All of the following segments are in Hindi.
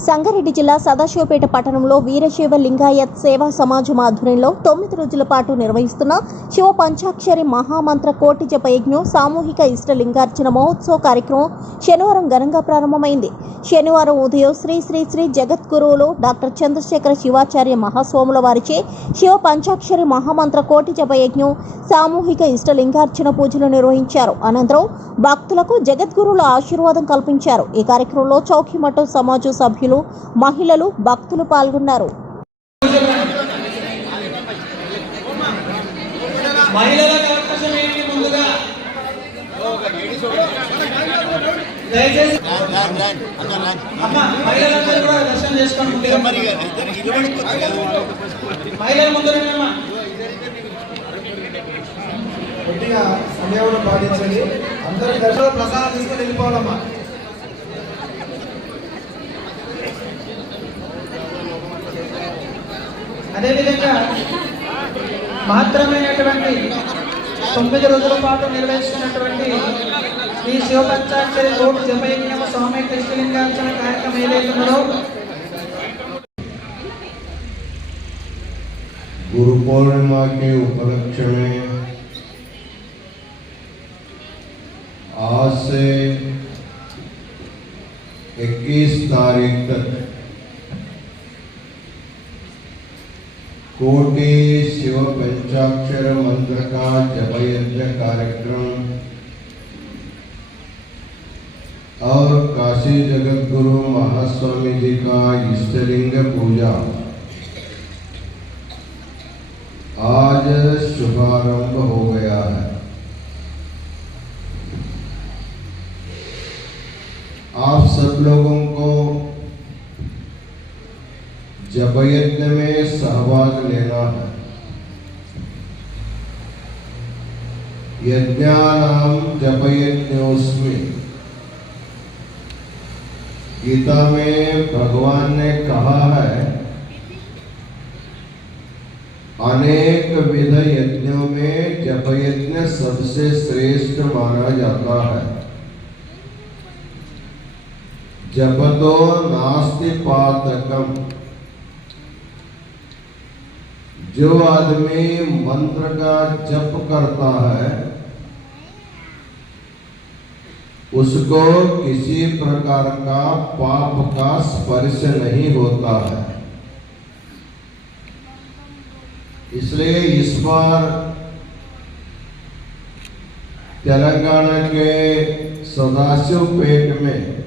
సంగారెడ్డి జిల్లా సదాశివపేట పట్టణంలో వీరశైవ లింగాయత్ సేవా సమాజం ఆధ్వర్యంలో తొమ్మిది రోజుల పాటు నిర్వహిస్తున్న శివ పంచాక్షరి మహామంత్ర కోటి జప యజ్ఞం సామూహిక ఇష్టలింగార్చన మహోత్సవ కార్యక్రమం శనివారం ఘనంగా ప్రారంభమైంది. శనివారం ఉదయం శ్రీ శ్రీ శ్రీ జగద్గురువులు డాక్టర్ చంద్రశేఖర శివాచార్య మహాస్వాముల వారిచే శివ పంచాక్షరి మహామంత్ర కోటి జప యజ్ఞం సామూహిక ఇష్టలింగార్చన పూజలు నిర్వహించారు. అనంతరం భక్తులకు జగద్గురువుల ఆశీర్వాదం కల్పించారు. ఈ కార్యక్రమంలో చౌకీమఠం సమాజం సభ్యులు సభ్యులు మహిళలు భక్తులు పాల్గొన్నారు. అందరూ ప్రసాదం తీసుకొని వెళ్ళిపోవాలమ్మా. అదేవిధంగా మహత్తరమైనటువంటి తొమ్మిది రోజుల పాటు నిర్వహిస్తున్నటువంటి శ్రీ శివపంచాక్షరి కోటి జపయజ్ఞమ స్వామి కృష్ణలింగార్చన కార్యక్రమం ఏదైతున్నదో गुरु पूर्णिमा के उपलक्ष्य में आज से 21 तारीख तक कोटि शिव पंचाक्षर मंत्र का जप यज्ञ कार्यक्रम। और काशी जगत गुरु महास्वामी जी का इष्टलिंग पूजा। आज शुभारंभ हो गया है। आप सब लोगों को जप यज्ञ में सहभाग लेना है। यज्ञानाम जप यज्ञोस्मि गीता में भगवान ने कहा है, अनेक विध यज्ञों में जप यज्ञ सबसे श्रेष्ठ माना जाता है। जपतो नास्ति पातकम। जो आदमी मंत्र का जप करता है, उसको किसी प्रकार का पाप का स्पर्श नहीं होता है। इसलिए इस बार तेलंगाना के सदाशिव पेट में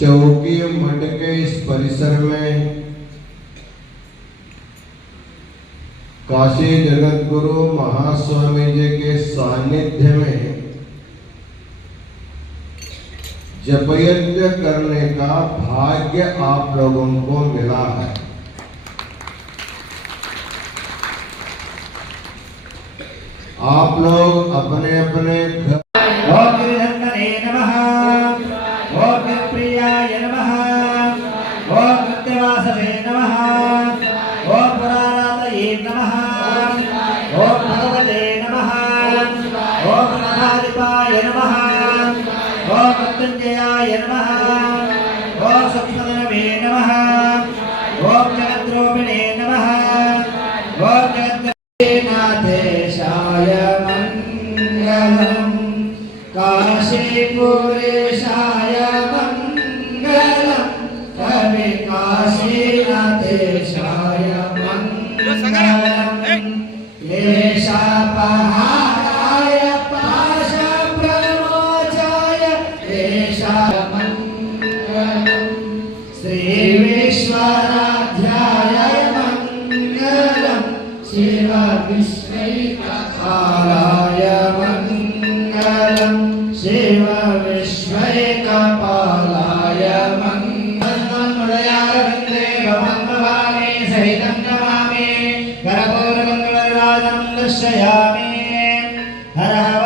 चौकी मठ के इस परिसर में काशी जगत गुरु महास्वामी जी के सानिध्य में जपयज्ञ करने का भाग्य आप लोगों को मिला है। आप लोग अपने अपने घर मृत्युञ्जयाय नमः ॐ सूक्ष्मधनवे नमः ॐ जगद्रूपिणे नमः ॐ जगद्नाथेशाय मङ्गलम् काशीपुरेशाय मङ्गलम् कवि काशीनाथेशाय मङ्गलम् विश्वैकपालाय मङ्गलमुदयारविन्द्रे भगवन्भवाने सहितं नमामि करपौरमङ्गलराजं दर्शयामि हरः